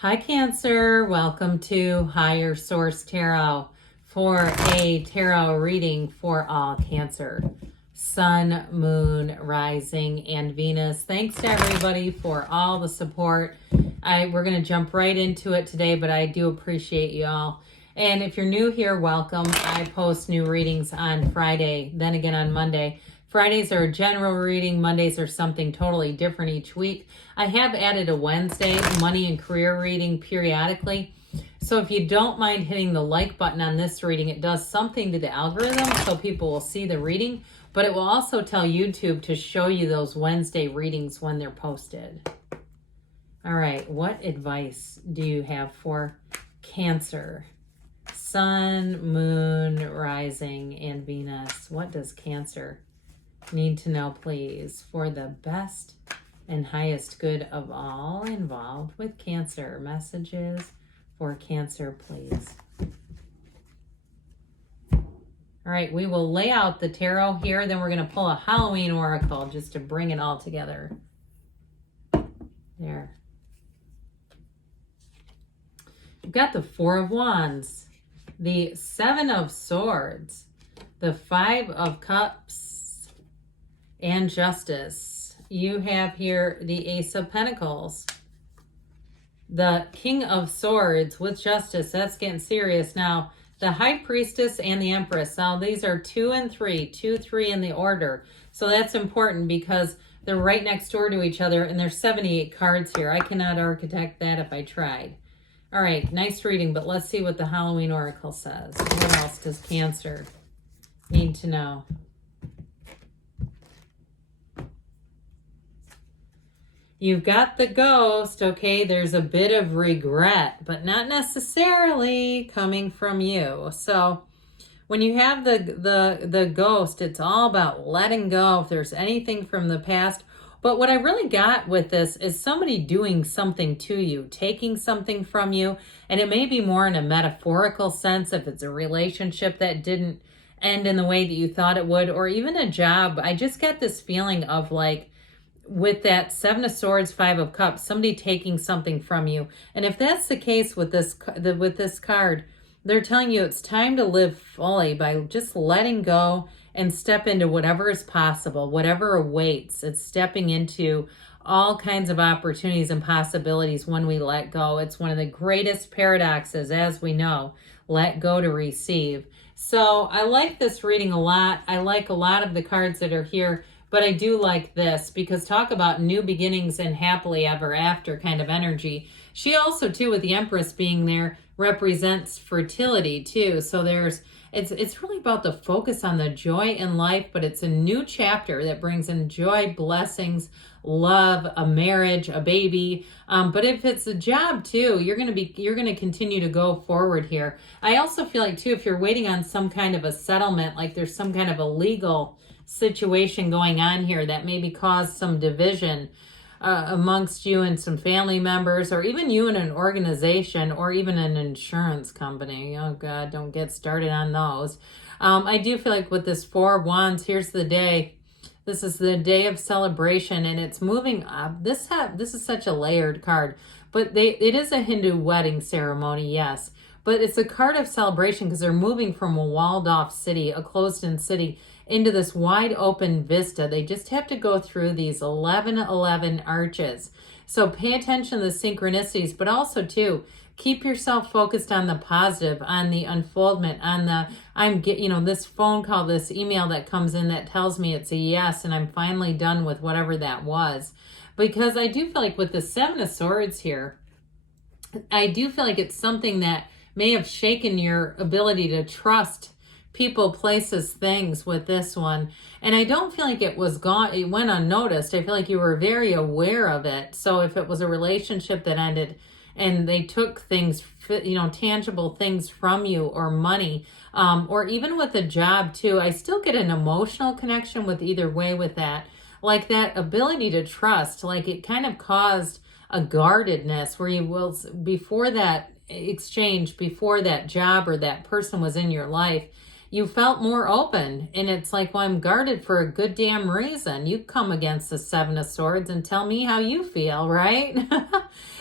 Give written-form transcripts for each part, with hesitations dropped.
Hi, Cancer. Welcome to Higher Source Tarot for a tarot reading for all Cancer. Sun, Moon, Rising, and Venus. Thanks to everybody for all the support. We're going to jump right into it today, but I do appreciate you all. And if you're new here, welcome. I post new readings on Friday, then again on Monday. Fridays are a general reading. Mondays are something totally different each week. I have added a Wednesday money and career reading periodically. So if you don't mind hitting the like button on this reading, it does something to the algorithm so people will see the reading, but it will also tell YouTube to show you those Wednesday readings when they're posted. All right, what advice do you have for Cancer? Sun, Moon, Rising, and Venus. What does Cancer need to know, please, for the best and highest good of all involved with Cancer? Messages for Cancer, please. All right, we will lay out the tarot here, then we're going to pull a Halloween oracle just to bring it all together. There. You've got the Four of Wands, the Seven of Swords, the Five of Cups, and Justice. You have here the Ace of Pentacles, the King of Swords with Justice. That's getting serious now. The High Priestess and the Empress. Now these are 2 and 3, 2, 3 in the order. So that's important because they're right next door to each other and there's 78 cards here. I cannot architect that if I tried. All right, nice reading, but let's see what the Halloween oracle says. What else does Cancer need to know? You've got the Ghost, okay? There's a bit of regret, but not necessarily coming from you. So when you have the Ghost, it's all about letting go if there's anything from the past. But what I really got with this is somebody doing something to you, taking something from you, and it may be more in a metaphorical sense if it's a relationship that didn't end in the way that you thought it would, or even a job. I just get this feeling of like, with that Seven of Swords, Five of Cups, somebody taking something from you. And if that's the case with this card, they're telling you it's time to live fully by just letting go and step into whatever is possible, whatever awaits. It's stepping into all kinds of opportunities and possibilities when we let go. It's one of the greatest paradoxes, as we know, let go to receive. So I like this reading a lot. I like a lot of the cards that are here. But I do like this because talk about new beginnings and happily ever after kind of energy. She also, too, with the Empress being there, represents fertility, too. So it's really about the focus on the joy in life, but it's a new chapter that brings in joy, blessings, love, a marriage, a baby. But if it's a job, too, you're going to continue to go forward here. I also feel like, too, if you're waiting on some kind of a settlement, like there's some kind of a legal situation going on here that maybe caused some division amongst you and some family members, or even you and an organization, or even an insurance company. Oh God, don't get started on those. I do feel like with this Four of Wands, here's the day. This is the day of celebration, and it's moving up. This is such a layered card, but it is a Hindu wedding ceremony, yes. But it's a card of celebration because they're moving from a walled-off city, a closed-in city, into this wide open vista. They just have to go through these 11 arches. So pay attention to the synchronicities, but also too, keep yourself focused on the positive, on the unfoldment, on the, this phone call, this email that comes in that tells me it's a yes, and I'm finally done with whatever that was. Because I do feel like with the Seven of Swords here, I do feel like it's something that may have shaken your ability to trust people, places, things with this one. And I don't feel like it was gone, it went unnoticed. I feel like you were very aware of it. So if it was a relationship that ended and they took things, tangible things from you, or money, or even with a job too, I still get an emotional connection with either way with that. Like that ability to trust, like it kind of caused a guardedness where you will, before that exchange, before that job or that person was in your life, you felt more open. And it's like, well, I'm guarded for a good damn reason. You come against the Seven of Swords and tell me how you feel, right?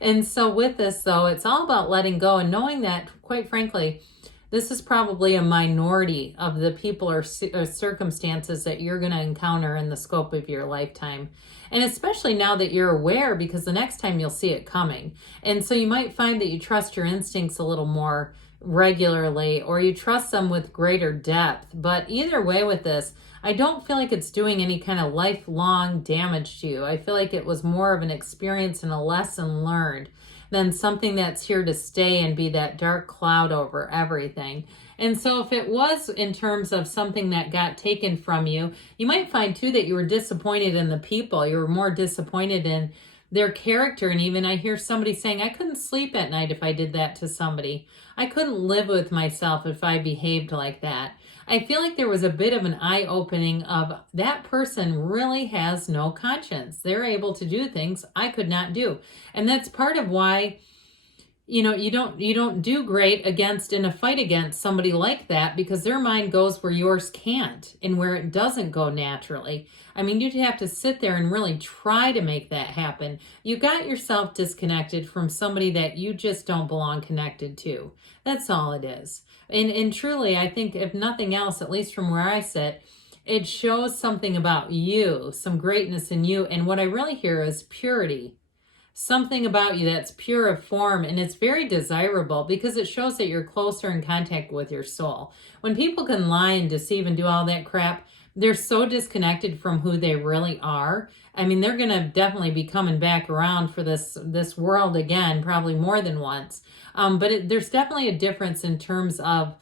And so with this, though, it's all about letting go and knowing that, quite frankly, this is probably a minority of the people or circumstances that you're going to encounter in the scope of your lifetime. And especially now that you're aware, because the next time you'll see it coming. And so you might find that you trust your instincts a little more regularly, or you trust them with greater depth. But either way with this, I don't feel like it's doing any kind of lifelong damage to you. I feel like it was more of an experience and a lesson learned than something that's here to stay and be that dark cloud over everything. And so if it was in terms of something that got taken from you, you might find too that you were disappointed in the people. You were more disappointed in their character. And even I hear somebody saying, I couldn't sleep at night if I did that to somebody. I couldn't live with myself if I behaved like that. I feel like there was a bit of an eye-opening of that person really has no conscience. They're able to do things I could not do. And that's part of why, you know, you don't do great against in a fight against somebody like that, because their mind goes where yours can't and where it doesn't go naturally. I mean, you'd have to sit there and really try to make that happen. You got yourself disconnected from somebody that you just don't belong connected to. That's all it is. And truly, I think if nothing else, at least from where I sit, it shows something about you, some greatness in you. And what I really hear is purity. Something about you that's pure of form, and it's very desirable because it shows that you're closer in contact with your soul. When people can lie and deceive and do all that crap, they're so disconnected from who they really are. I mean, they're going to definitely be coming back around for this world again, probably more than once. But there's definitely a difference in terms of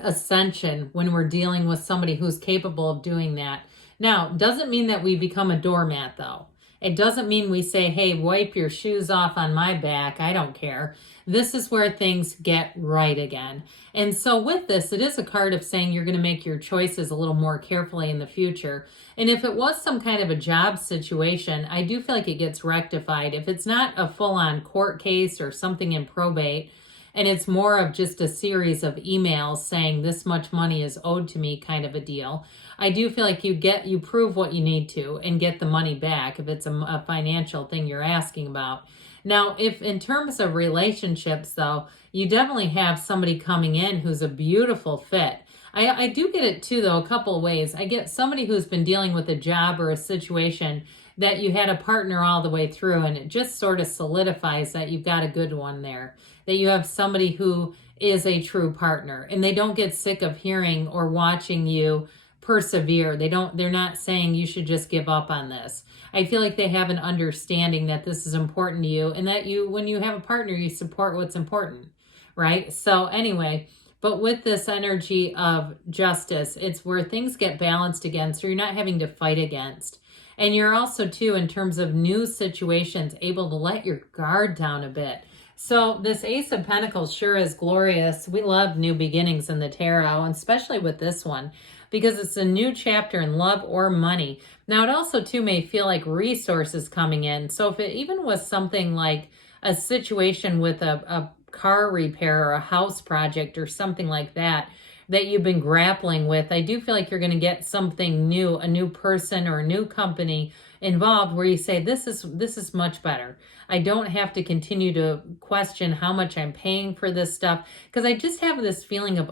ascension when we're dealing with somebody who's capable of doing that. Now, doesn't mean that we become a doormat, though. It doesn't mean we say, hey, wipe your shoes off on my back. I don't care. This is where things get right again. And so with this, it is a card of saying you're going to make your choices a little more carefully in the future. And if it was some kind of a job situation, I do feel like it gets rectified. If it's not a full-on court case or something in probate, and it's more of just a series of emails saying this much money is owed to me kind of a deal, I do feel like you prove what you need to and get the money back if it's a financial thing you're asking about. Now, if in terms of relationships, though, you definitely have somebody coming in who's a beautiful fit. I do get it too, though, a couple of ways. I get somebody who's been dealing with a job or a situation that you had a partner all the way through, and it just sort of solidifies that you've got a good one there, that you have somebody who is a true partner, and they don't get sick of hearing or watching you persevere. They're not saying you should just give up on this. I feel like they have an understanding that this is important to you, and that when you have a partner, you support what's important, right? So anyway, but with this energy of justice, it's where things get balanced again, so you're not having to fight against. And you're also, too, in terms of new situations, able to let your guard down a bit. So this Ace of Pentacles sure is glorious. We love new beginnings in the tarot, and especially with this one, because it's a new chapter in love or money. Now, it also, too, may feel like resources coming in. So if it even was something like a situation with a car repair or a house project or something like that you've been grappling with, I do feel like you're going to get something new, a new person or a new company involved where you say, this is much better. I don't have to continue to question how much I'm paying for this stuff, because I just have this feeling of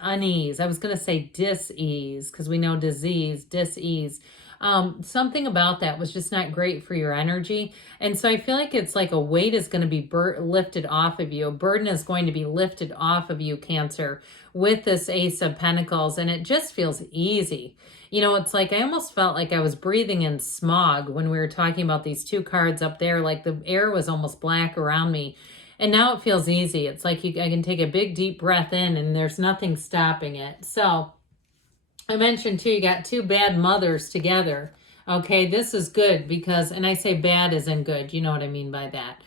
unease. I was going to say dis-ease, because we know disease, dis-ease. Something about that was just not great for your energy. And so I feel like it's like a weight is going to be lifted off of you. A burden is going to be lifted off of you, Cancer, with this Ace of Pentacles. And it just feels easy. You know, it's like I almost felt like I was breathing in smog when we were talking about these two cards up there. Like the air was almost black around me. And now it feels easy. It's like I can take a big, deep breath in and there's nothing stopping it. So I mentioned too, you got two bad mothers together. Okay, this is good because, and I say bad as in good, you know what I mean by that.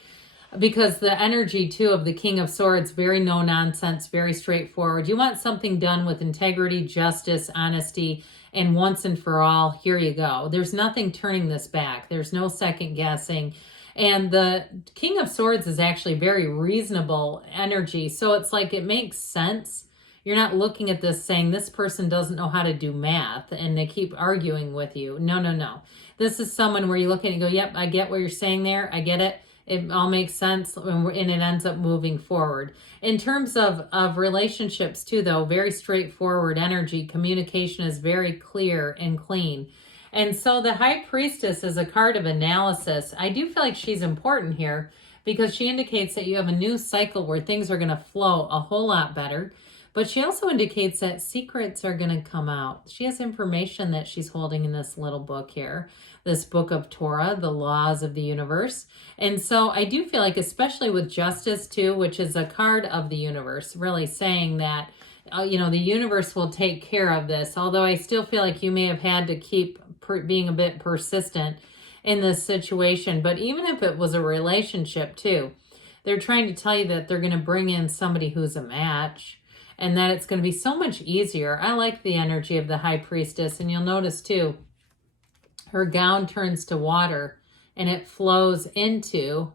Because the energy too of the King of Swords, very no nonsense, very straightforward. You want something done with integrity, justice, honesty, and once and for all, here you go. There's nothing turning this back. There's no second guessing. And the King of Swords is actually very reasonable energy. So it's like it makes sense. You're not looking at this saying this person doesn't know how to do math and they keep arguing with you. No, no, no. This is someone where you look at it and go, yep, I get what you're saying there. I get it. It all makes sense, and it ends up moving forward. In terms of relationships too, though, very straightforward energy. Communication is very clear and clean. And so the High Priestess is a card of analysis. I do feel like she's important here because she indicates that you have a new cycle where things are going to flow a whole lot better. But she also indicates that secrets are going to come out. She has information that she's holding in this little book here, this book of Torah, the laws of the universe. And so I do feel like, especially with Justice too, which is a card of the universe, really saying that, the universe will take care of this. Although I still feel like you may have had to keep being a bit persistent in this situation. But even if it was a relationship too, they're trying to tell you that they're going to bring in somebody who's a match, and that it's going to be so much easier. I like the energy of the High Priestess. And you'll notice too, her gown turns to water and it flows into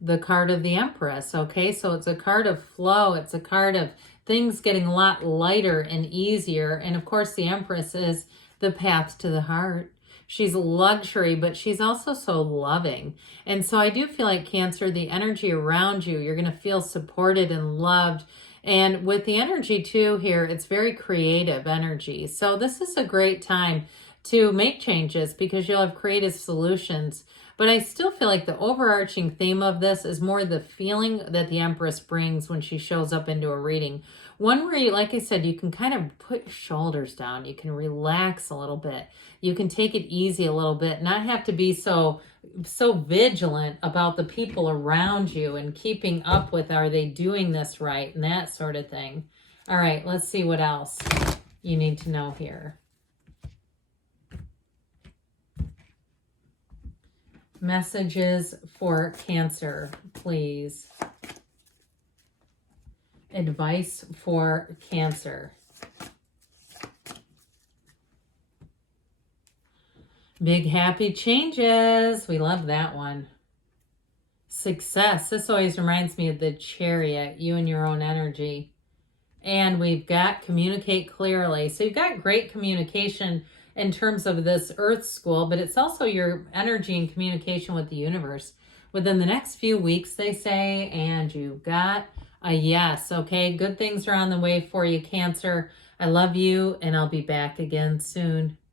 the card of the Empress. Okay, so it's a card of flow. It's a card of things getting a lot lighter and easier. And of course, the Empress is the path to the heart. She's luxury, but she's also so loving. And so I do feel like, Cancer, the energy around you, you're going to feel supported and loved. And with the energy too here, it's very creative energy. So this is a great time to make changes because you'll have creative solutions. But I still feel like the overarching theme of this is more the feeling that the Empress brings when she shows up into a reading. One where, like I said, you can kind of put your shoulders down. You can relax a little bit. You can take it easy a little bit, not have to be so vigilant about the people around you and keeping up with, are they doing this right, and that sort of thing. All right, let's see what else you need to know here. Messages for Cancer, please. Advice for Cancer. Big happy changes. We love that one. Success. This always reminds me of the Chariot, you and your own energy. And we've got communicate clearly. So you've got great communication in terms of this Earth school, but it's also your energy and communication with the universe within the next few weeks, they say, and you've got a yes. Okay, good things are on the way for you, Cancer. I love you, and I'll be back again soon.